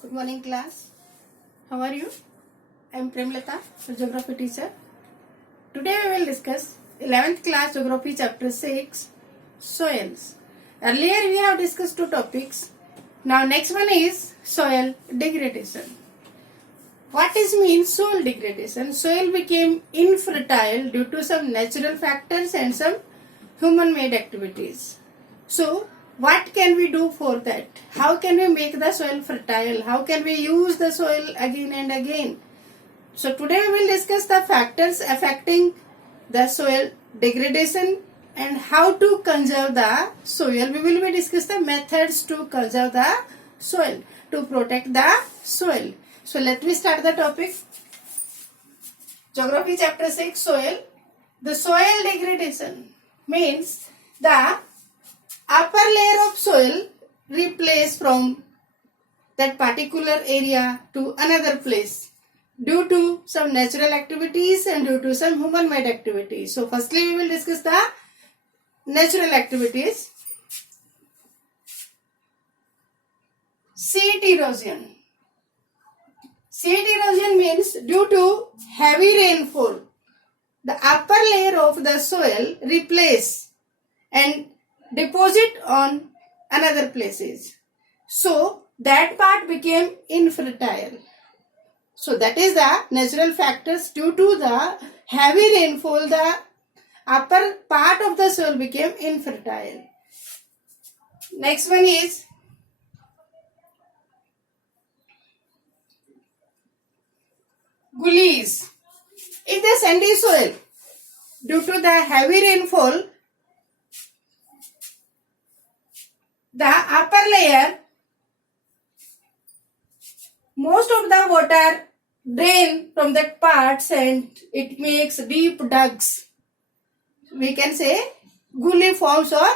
Good morning class. How are you? I am Premlata, the geography teacher. Today we will discuss 11th class geography chapter 6 soils. Earlier we have discussed two topics. Now next one is soil degradation. What is means soil degradation? Soil became infertile due to some natural factors and some human made activities. So what can we do for that? How can we make the soil fertile? How can we use the soil again and again? So today we will discuss the factors affecting the soil degradation and how to conserve the soil. We will be discuss the methods to conserve the soil, to protect the soil. So let me start the topic. Geography chapter 6 soil. The soil degradation means the upper layer of soil replaced from that particular area to another place due to some natural activities and due to some human made activities. So firstly we will discuss the natural activities. Sheet erosion. Sheet erosion means due to heavy rainfall, the upper layer of the soil replace and deposit on another places. So that part became infertile. So that is the natural factors. Due to the heavy rainfall, the upper part of the soil became infertile. Next one is gullies. If the sandy soil, due to the heavy rainfall, the upper layer, most of the water drain from that parts and it makes deep ducts. We can say gully forms or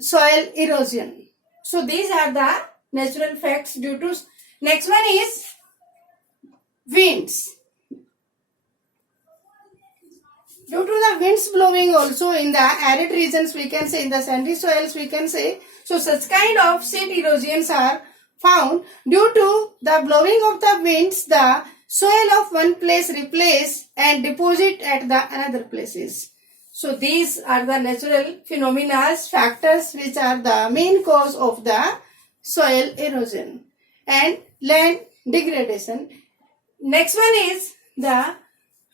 soil erosion. So these are the natural facts due to. Next one is winds. Due to the winds blowing also in the arid regions, we can say in the sandy soils, we can say. So such kind of sheet erosions are found due to the blowing of the winds. The soil of one place replace and deposit at the another places. So these are the natural phenomena, factors which are the main cause of the soil erosion and land degradation. Next one is the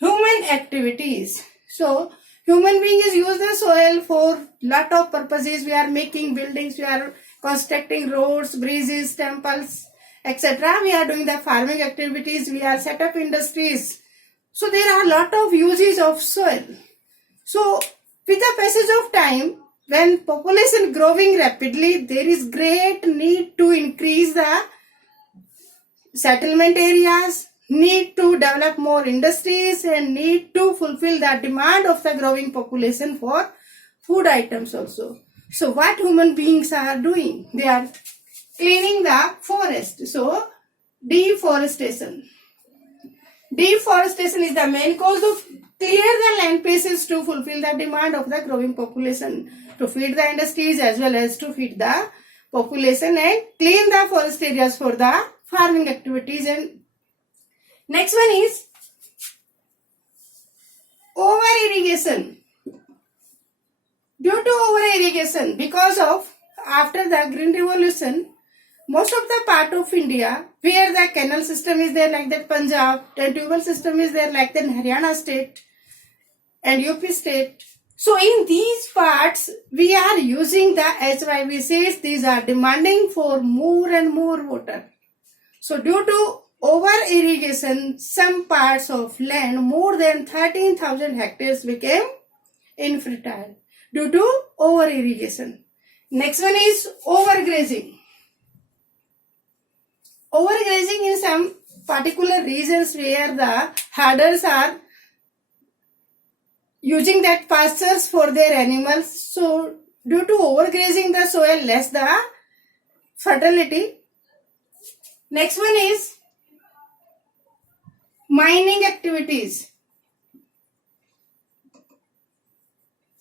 human activities. So human beings use the soil for lot of purposes. We are making buildings, we are constructing roads, bridges, temples, etc. We are doing the farming activities, we are set up industries. So there are a lot of uses of soil. So with the passage of time, when population growing rapidly, there is great need to increase the settlement areas, need to develop more industries and need to fulfill the demand of the growing population for food items also. So what human beings are doing? They are cleaning the forest. So deforestation. Deforestation is the main cause of clear the land places to fulfill the demand of the growing population, to feed the industries as well as to feed the population and clean the forest areas for the farming activities. And next one is over irrigation. Due to over irrigation, because of after the Green Revolution, most of the part of India where the canal system is there like that Punjab, and tubewell system is there like that Haryana state and UP state. So in these parts we are using the HYVCs. These are demanding for more and more water. So due to over irrigation, some parts of land more than 13,000 hectares became infertile due to over irrigation. Next one is overgrazing. Overgrazing in some particular regions where the herders are using that pastures for their animals. So due to overgrazing, the soil less the fertility. Next one is mining activities.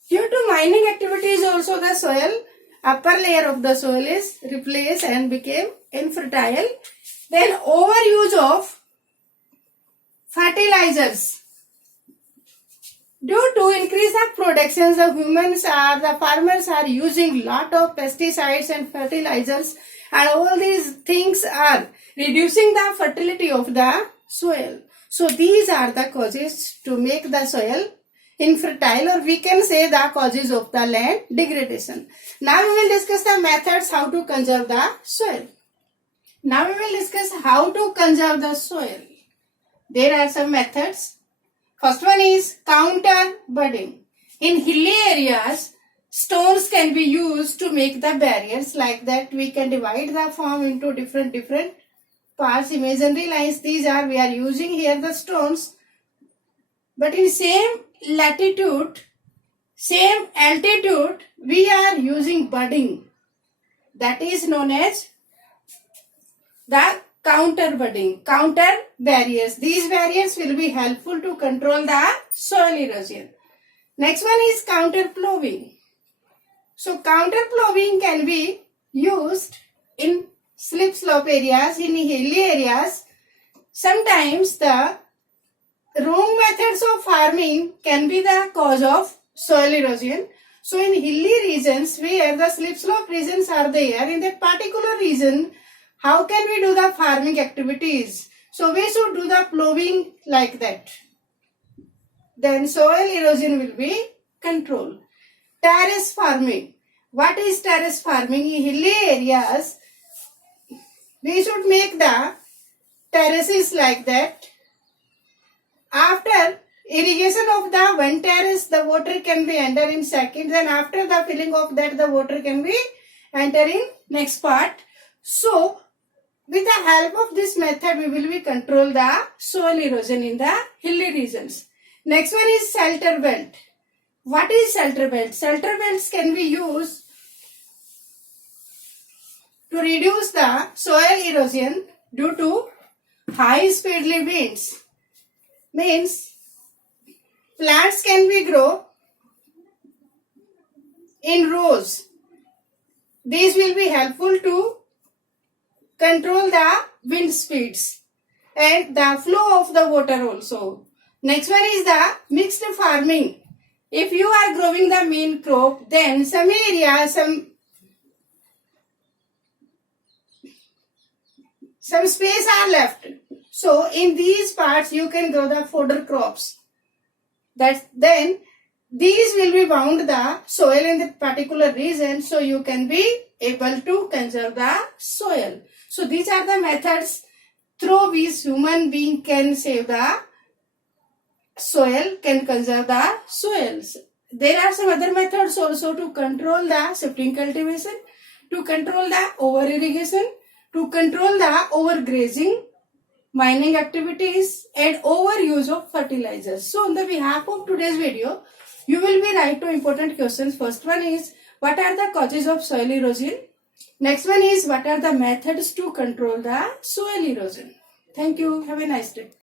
Due to mining activities also the soil, upper layer of the soil is replaced and became infertile. Then overuse of fertilizers. Due to increase of productions, the farmers are using lot of pesticides and fertilizers, and all these things are reducing the fertility of the soil. So these are the causes to make the soil infertile, or we can say the causes of the land degradation. Now we will discuss the methods how to conserve the soil. Now we will discuss how to conserve the soil. There are some methods. First one is counter budding. In hilly areas, stones can be used to make the barriers. Like that, we can divide the farm into different parts, imaginary lines. These are, we are using here the stones, but in same latitude, same altitude, we are using budding. That is known as the counter budding, counter barriers. These barriers will be helpful to control the soil erosion. Next one is counter ploughing. So counter ploughing can be used in slip slope areas, in hilly areas. Sometimes the wrong methods of farming can be the cause of soil erosion. So in hilly regions where the slip slope regions are there, in that particular region, how can we do the farming activities? So we should do the ploughing like that. Then soil erosion will be controlled. Terrace farming. What is terrace farming? In hilly areas, we should make the terraces like that. After irrigation of the one terrace, the water can be enter in second. Then after the filling of that, the water can be enter in next part. So with the help of this method, we will be control the soil erosion in the hilly regions. Next one is shelter belt. What is shelter belt? Shelter belts can be used to reduce the soil erosion due to high speedily winds. Means plants can be grow in rows. These will be helpful to control the wind speeds and the flow of the water also. Next one is the mixed farming. If you are growing the main crop, then some area, some space are left. So in these parts you can grow the fodder crops. Then these will be bound the soil in the particular region, so you can be able to conserve the soil. So these are the methods through which human being can save the soil, can conserve the soils. There are some other methods also to control the shifting cultivation, to control the over irrigation, to control the overgrazing, mining activities, and overuse of fertilizers. So on the behalf of today's video, you will be write two important questions. First one is, what are the causes of soil erosion? Next one is, what are the methods to control the soil erosion? Thank you. Have a nice day.